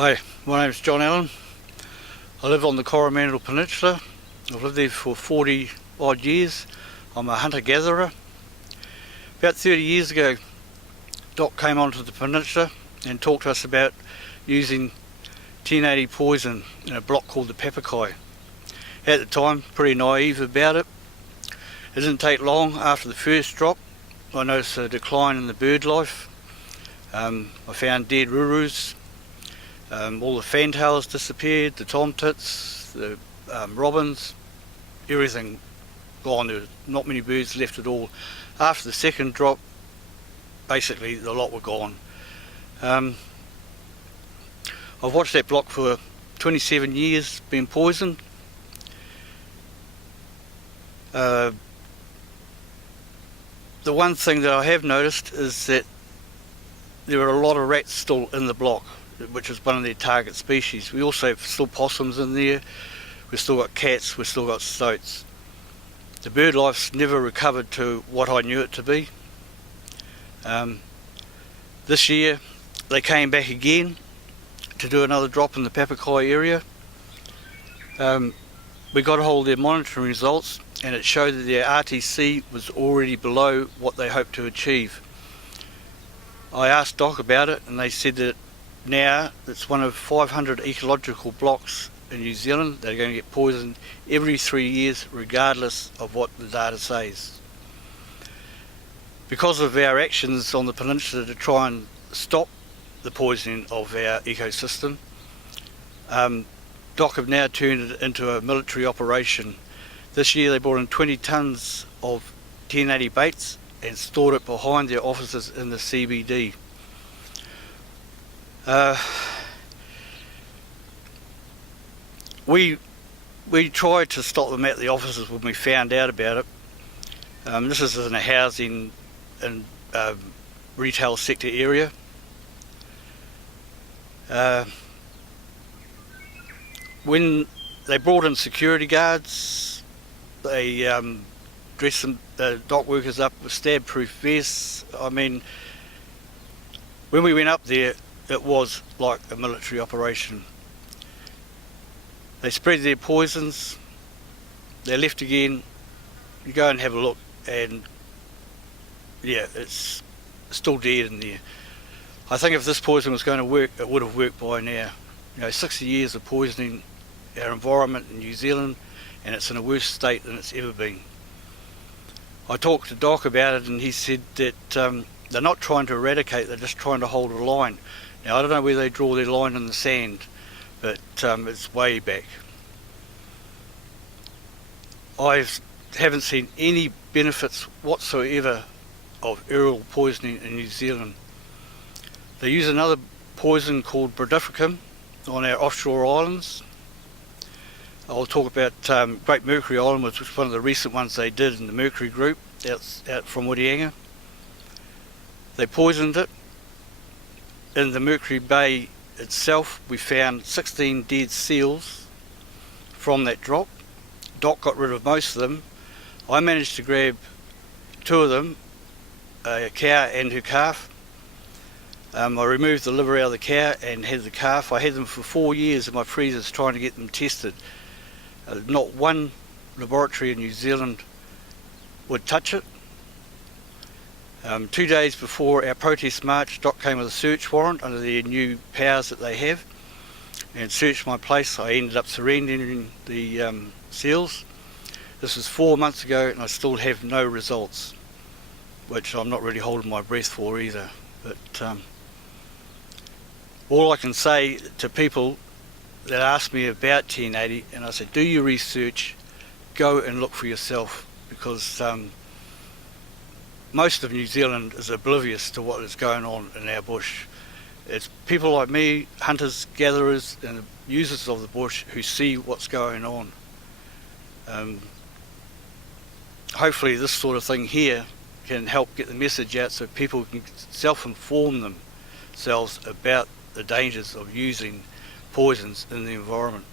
Hi, my name's John Allen. I live on the Coromandel Peninsula. I've lived there for 40 odd years. I'm a hunter-gatherer. About 30 years ago, Doc came onto the peninsula and talked to us about using 1080 poison in a block called the Papakai. At the time, pretty naive about it. It didn't take long after the first drop. I noticed a decline in the bird life. I found dead rurus. All the fantails disappeared, the tomtits, the robins, everything gone. There were not many birds left at all. After the second drop, basically the lot were gone. I've watched that block for 27 years, been poisoned. The one thing that I have noticed is that there are a lot of rats still in the block, which is one of their target species. We also have still possums in there, we've still got cats, we've still got stoats. The bird life's never recovered to what I knew it to be. This year they came back again to do another drop in the Papakai area. We got a hold of their monitoring results and it showed that their RTC was already below what they hoped to achieve. I asked Doc about it and they said that now it's one of 500 ecological blocks in New Zealand that are going to get poisoned every 3 years regardless of what the data says. Because of our actions on the peninsula to try and stop the poisoning of our ecosystem, Doc have now turned it into a military operation. This year they brought in 20 tonnes of 1080 baits and stored it behind their offices in the CBD. We tried to stop them at the offices when we found out about it. This is in a housing and retail sector area. When they brought in security guards, they dressed some dock workers up with stab-proof vests. I mean, when we went up there, it was like a military operation. They spread their poisons, they left again. You go and have a look and yeah, it's still dead in there. I think if this poison was going to work, it would have worked by now. 60 years of poisoning our environment in New Zealand and it's in a worse state than it's ever been. I talked to Doc about it and he said that they're not trying to eradicate, they're just trying to hold a line. Now I don't know where they draw their line in the sand, but it's way back. I haven't seen any benefits whatsoever of aerial poisoning in New Zealand. They use another poison called Brodificoum on our offshore islands. I'll talk about Great Mercury Island, which was one of the recent ones they did in the Mercury group out from Whitianga. They poisoned it. In the Mercury Bay itself, we found 16 dead seals from that drop. Doc got rid of most of them. I managed to grab 2 of them, a cow and her calf. I removed the liver out of the cow and had the calf. I had them for 4 years in my freezers trying to get them tested. Not one laboratory in New Zealand would touch it. 2 days before our protest march, Doc came with a search warrant under their new powers that they have and searched my place. I ended up surrendering the seals. This was 4 months ago and I still have no results, which I'm not really holding my breath for either. But all I can say to people that ask me about 1080, and I said, do your research, go and look for yourself, because most of New Zealand is oblivious to what is going on in our bush. It's people like me, hunters, gatherers and users of the bush who see what's going on. Hopefully this sort of thing here can help get the message out so people can self-inform themselves about the dangers of using poisons in the environment.